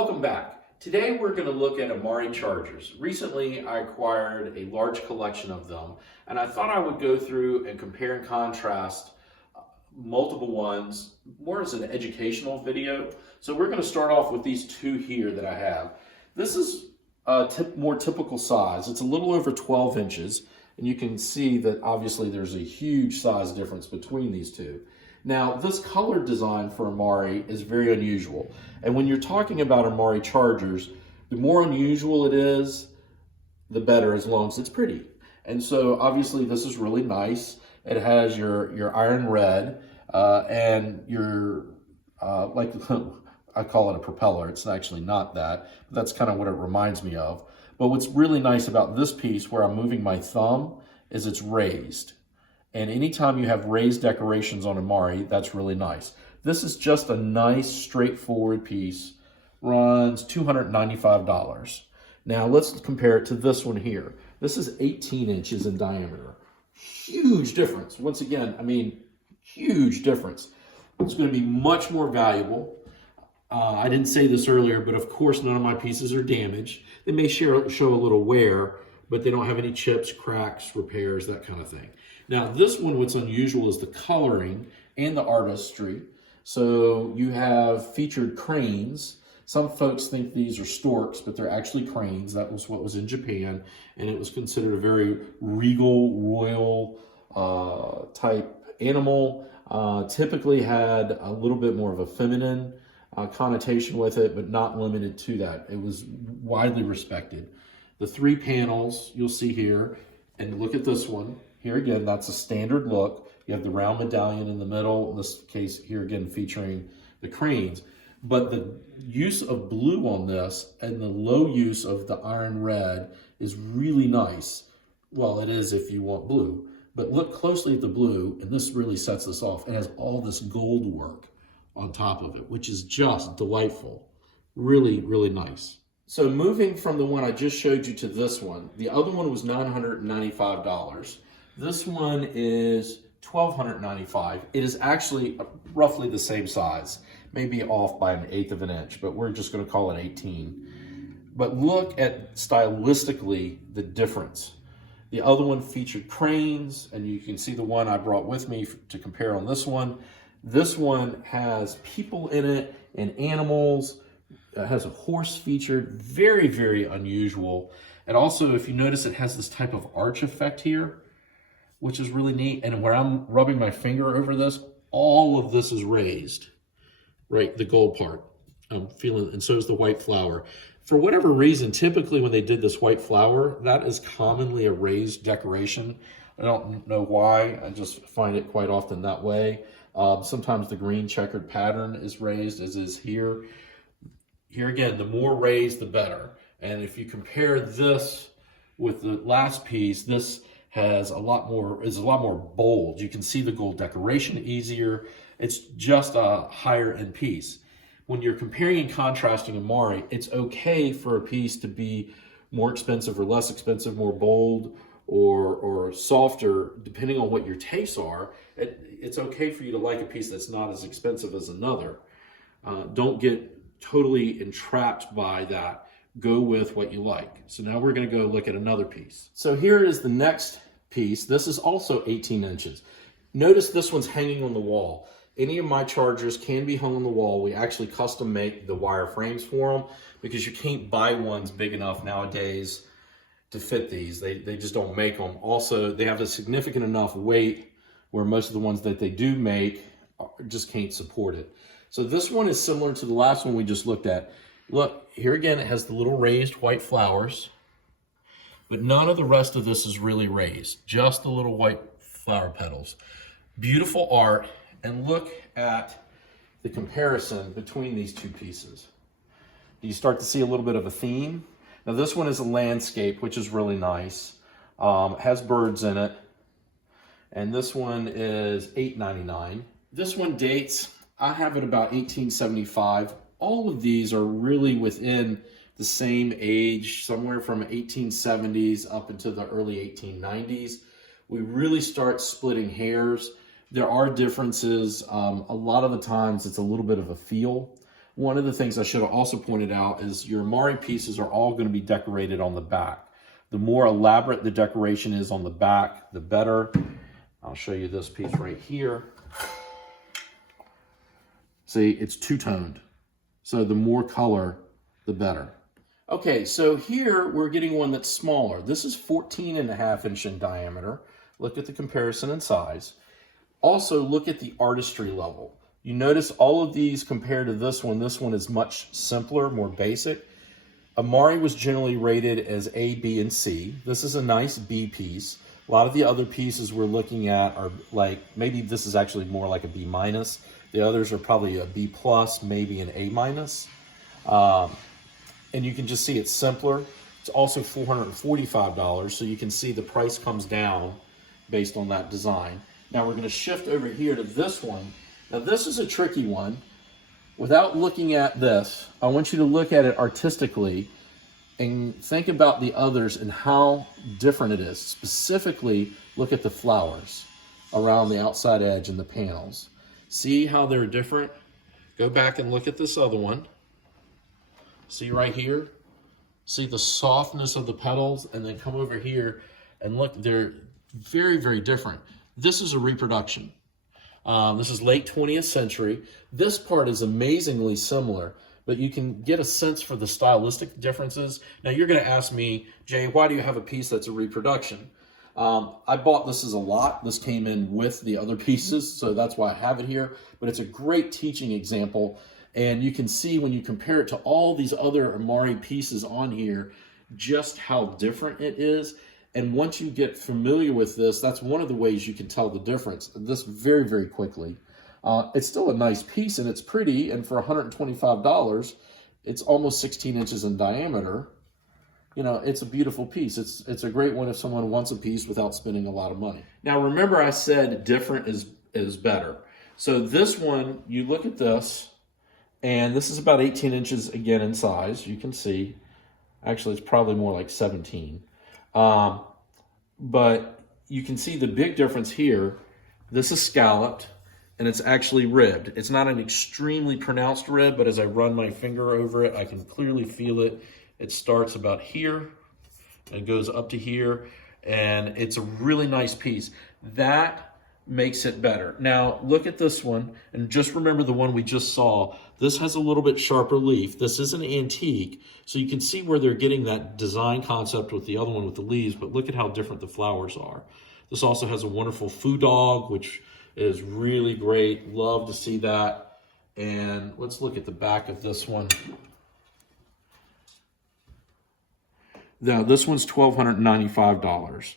Welcome back. Today we're going to look at Imari chargers. Recently I acquired a large collection of them and I thought I would go through and compare and contrast multiple ones more as an educational video. So we're going to start off with these two here that I have. This is a more typical size. It's a little over 12 inches and you can see that obviously there's a huge size difference between these two. Now, this color design for Imari is very unusual. And when you're talking about Imari chargers, the more unusual it is, the better, as long as it's pretty. And so obviously this is really nice. It has your iron red and your, like I call it a propeller. It's actually not that, but that's kind of what it reminds me of. But what's really nice about this piece where I'm moving my thumb is it's raised. And anytime you have raised decorations on Imari, that's really nice. This is just a nice, straightforward piece. Runs $295. Now let's compare it to this one here. This is 18 inches in diameter. Huge difference. Once again, I mean, huge difference. It's going to be much more valuable. I didn't say this earlier, but of course none of my pieces are damaged. They may show a little wear, but they don't have any chips, cracks, repairs, that kind of thing. Now this one, what's unusual is the coloring and the artistry. So you have featured cranes. Some folks think these are storks, but they're actually cranes. That was what was in Japan, and it was considered a very regal, royal type animal. Typically had a little bit more of a feminine connotation with it, but not limited to that. It was widely respected. The three panels you'll see here, and look at this one. Here again, that's a standard look. You have the round medallion in the middle, in this case here again featuring the cranes. But the use of blue on this and the low use of the iron red is really nice. Well, it is if you want blue. But look closely at the blue, and this really sets this off. It has all this gold work on top of it, which is just delightful. Really, really nice. So moving from the one I just showed you to this one, the other one was $995. This one is $1,295. It is actually roughly the same size, maybe off by 1/8 of an inch, but we're just going to call it 18. But look at stylistically the difference. The other one featured cranes, and you can see the one I brought with me to compare on this one. This one has people in it and animals. It has a horse featured, very, very unusual. And also, if you notice, it has this type of arch effect here, which is really neat. And when I'm rubbing my finger over this, all of this is raised, right? The gold part. I'm feeling, and so is the white flower. For whatever reason, typically when they did this white flower, that is commonly a raised decoration. I don't know why, I just find it quite often that way. Sometimes the green checkered pattern is raised, as is here. Here again, the more raised, the better. And if you compare this with the last piece, this has is a lot more bold. You can see the gold decoration easier. It's just a higher end piece. When you're comparing and contrasting Imari, it's okay for a piece to be more expensive or less expensive, more bold or softer, depending on what your tastes are. It's okay for you to like a piece that's not as expensive as another. Don't get totally entrapped by that. Go with what you like. So now we're going to go look at another piece. So here is the next piece. This is also 18 inches. Notice this one's hanging on the wall. Any of my chargers can be hung on the wall. We actually custom make the wire frames for them because you can't buy ones big enough nowadays to fit these. They just don't make them. Also, they have a significant enough weight where most of the ones that they do make just can't support it. So this one is similar to the last one we just looked at. Look, here again, it has the little raised white flowers, but none of the rest of this is really raised, just the little white flower petals. Beautiful art, and look at the comparison between these two pieces. You start to see a little bit of a theme. Now this one is a landscape, which is really nice. Has birds in it, and this one is $8.99. This one dates, I have it about 1875. All of these are really within the same age, somewhere from 1870s up into the early 1890s. We really start splitting hairs. There are differences. A lot of the times it's a little bit of a feel. one of the things I should have also pointed out is your Imari pieces are all going to be decorated on the back. The more elaborate the decoration is on the back, the better. I'll show you this piece right here. See, it's two-toned. So the more color, the better. Okay, so here we're getting one that's smaller. This is 14.5 inch in diameter. Look at the comparison in size. Also, look at the artistry level. You notice all of these compared to this one is much simpler, more basic. Imari was generally rated as A, B, and C. This is a nice B piece. A lot of the other pieces we're looking at are like, maybe this is actually more like a B minus. The others are probably a B plus, maybe an A minus. And you can just see it's simpler. It's also $445, so you can see the price comes down based on that design. Now we're going to shift over here to this one. Now this is a tricky one. Without looking at this, I want you to look at it artistically and think about the others and how different it is. Specifically, look at the flowers around the outside edge and the panels. See how they're different? Go back and look at this other one. See right here? See the softness of the petals, and then come over here and look, they're very, very different. This is a reproduction. This is late 20th century. This part is amazingly similar, but you can get a sense for the stylistic differences. Now you're gonna ask me, Jay, why do you have a piece that's a reproduction? I bought this as a lot. This came in with the other pieces, so that's why I have it here, but it's a great teaching example. And you can see when you compare it to all these other Imari pieces on here, just how different it is. And once you get familiar with this, that's one of the ways you can tell the difference. This very, very quickly. It's still a nice piece and it's pretty. And for $125, it's almost 16 inches in diameter. You know, it's a beautiful piece. It's a great one if someone wants a piece without spending a lot of money. Now, remember I said different is better. So this one, you look at this, and this is about 18 inches again in size. You can see, actually it's probably more like 17. But you can see the big difference here. This is scalloped and it's actually ribbed. It's not an extremely pronounced rib, but as I run my finger over it, I can clearly feel it. It starts about here and goes up to here, and it's a really nice piece. That makes it better. Now look at this one, and just remember the one we just saw. This has a little bit sharper leaf. This is an antique, so you can see where they're getting that design concept with the other one with the leaves, but look at how different the flowers are. This also has a wonderful foo dog, which is really great. Love to see that. And let's look at the back of this one. Now this one's $1,295.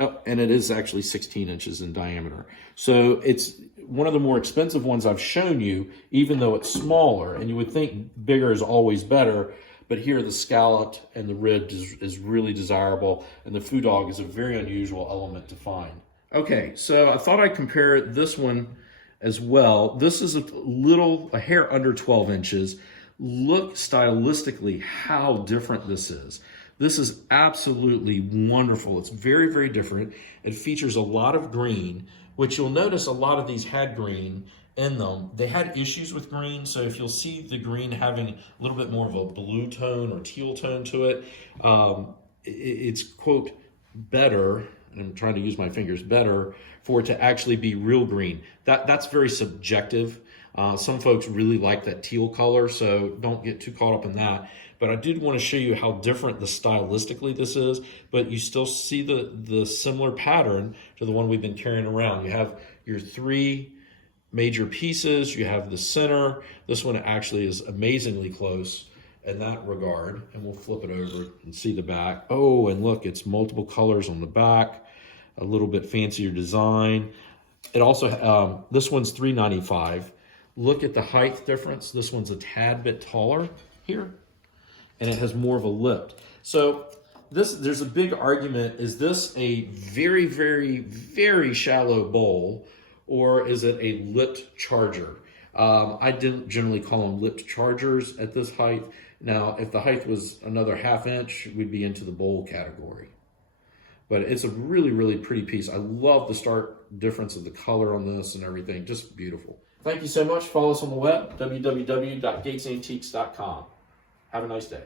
Oh, and it is actually 16 inches in diameter. So it's one of the more expensive ones I've shown you, even though it's smaller. And you would think bigger is always better, but here the scalloped and the ribbed is really desirable, and the foo dog is a very unusual element to find. Okay, so I thought I'd compare this one as well. This is a hair under 12 inches. Look stylistically how different this is. This is absolutely wonderful. It's very, very different. It features a lot of green, which you'll notice a lot of these had green in them. They had issues with green, so if you'll see the green having a little bit more of a blue tone or teal tone to it, it's, quote, better, and I'm trying to use my fingers, better for it to actually be real green. That's very subjective. Some folks really like that teal color, so don't get too caught up in that. But I did want to show you how different stylistically this is, but you still see the similar pattern to the one we've been carrying around. You have your three major pieces, you have the center. This one actually is amazingly close in that regard, and we'll flip it over and see the back. Oh, and look, it's multiple colors on the back, a little bit fancier design. It also, this one's $395. Look at the height difference. This one's a tad bit taller here, and it has more of a lift. So there's a big argument. Is this a very, very, very shallow bowl, or is it a lipped charger? I didn't generally call them lipped chargers at this height. Now, if the height was another ½ inch, we'd be into the bowl category. But it's a really, really pretty piece. I love the stark difference of the color on this and everything. Just beautiful. Thank you so much. Follow us on the web, www.gatesantiques.com. Have a nice day.